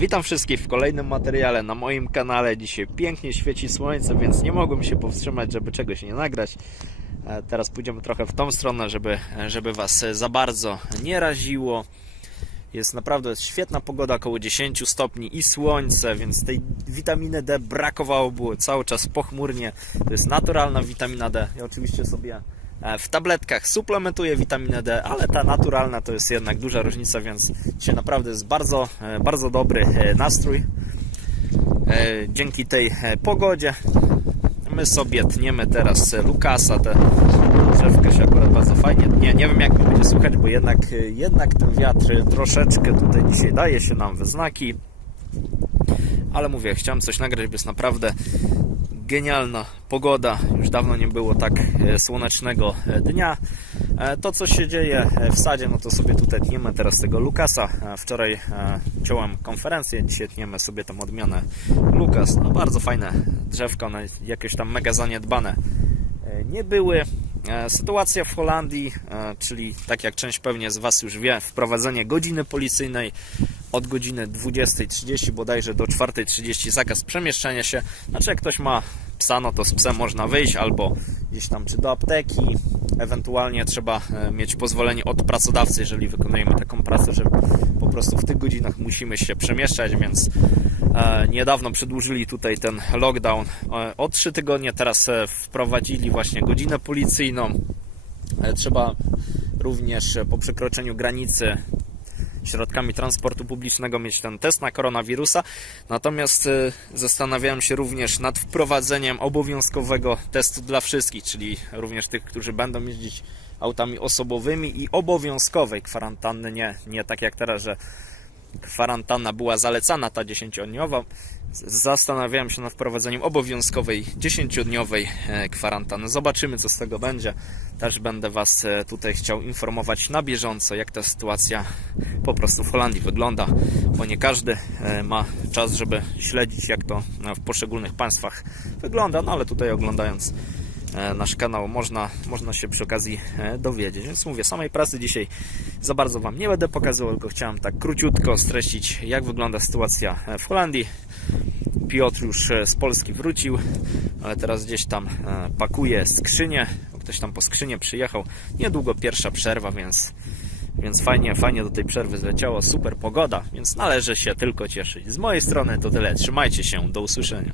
Witam wszystkich w kolejnym materiale na moim kanale. Dzisiaj pięknie świeci słońce, więc nie mogłem się powstrzymać, żeby czegoś nie nagrać. E, Teraz pójdziemy trochę w tą stronę, żeby, żeby Was za bardzo nie raziło. Jest naprawdę świetna pogoda, około 10 stopni i słońce, więc tej witaminy D brakowało, było cały czas pochmurnie. To jest naturalna witamina D. Ja oczywiście sobie e, w tabletkach suplementuję witaminę D, ale ta naturalna to jest jednak duża różnica, więc dzisiaj naprawdę jest bardzo, e, bardzo dobry e, nastrój. E, Dzięki tej e, pogodzie my sobie tniemy teraz e, Lukasa, tę drzewkę się akurat bardzo fajnie tnie. Nie wiem jak mi będzie słychać, bo jednak, e, jednak ten wiatr troszeczkę tutaj dzisiaj daje się nam we znaki. Ale mówię, chciałem coś nagrać, bo jest naprawdę genialna pogoda. Już dawno nie było tak e, słonecznego e, dnia. E, To, co się dzieje w sadzie, no to sobie tutaj tniemy teraz tego Lukasa. Wczoraj ciąłem konferencję, dzisiaj tniemy sobie tą odmianę Lukas. No bardzo fajne drzewko, one jakieś tam mega zaniedbane nie były. Sytuacja w Holandii, czyli tak jak część pewnie z Was już wie, wprowadzenie godziny policyjnej od godziny 20.30 bodajże do 4.30 zakaz przemieszczania się. Znaczy jak ktoś ma psa, no to z psem można wyjść albo gdzieś tam czy do apteki. Ewentualnie trzeba e, mieć pozwolenie od pracodawcy, jeżeli wykonujemy taką pracę, że po prostu w tych godzinach musimy się przemieszczać, więc e, niedawno przedłużyli tutaj ten lockdown e, o 3 tygodnie. Teraz wprowadzili właśnie godzinę policyjną. Trzeba również po przekroczeniu granicy środkami transportu publicznego mieć ten test na koronawirusa. Natomiast e, zastanawiałem się również nad wprowadzeniem obowiązkowego testu dla wszystkich, czyli również tych, którzy będą jeździć autami osobowymi i obowiązkowej kwarantanny, nie, nie tak jak teraz, że kwarantanna była zalecana, ta 10-dniowa. Zastanawiałem się nad wprowadzeniem obowiązkowej 10-dniowej e, kwarantanny. Zobaczymy, co z tego będzie. Też będę Was e, tutaj chciał informować na bieżąco, jak ta sytuacja po prostu w Holandii wygląda, bo nie każdy e, ma czas, żeby śledzić, jak to w poszczególnych państwach wygląda. No ale tutaj oglądając nasz kanał można, można się przy okazji e, dowiedzieć. Więc mówię, samej pracy dzisiaj za bardzo Wam nie będę pokazywał, tylko chciałem tak króciutko streścić, jak wygląda sytuacja e, w Holandii. Piotr już e, z Polski wrócił, ale teraz gdzieś tam e, pakuje skrzynię. Ktoś tam po skrzynię przyjechał. Niedługo pierwsza przerwa, więc, więc fajnie, fajnie do tej przerwy zleciało. Super pogoda, więc należy się tylko cieszyć. Z mojej strony to tyle. Trzymajcie się, do usłyszenia.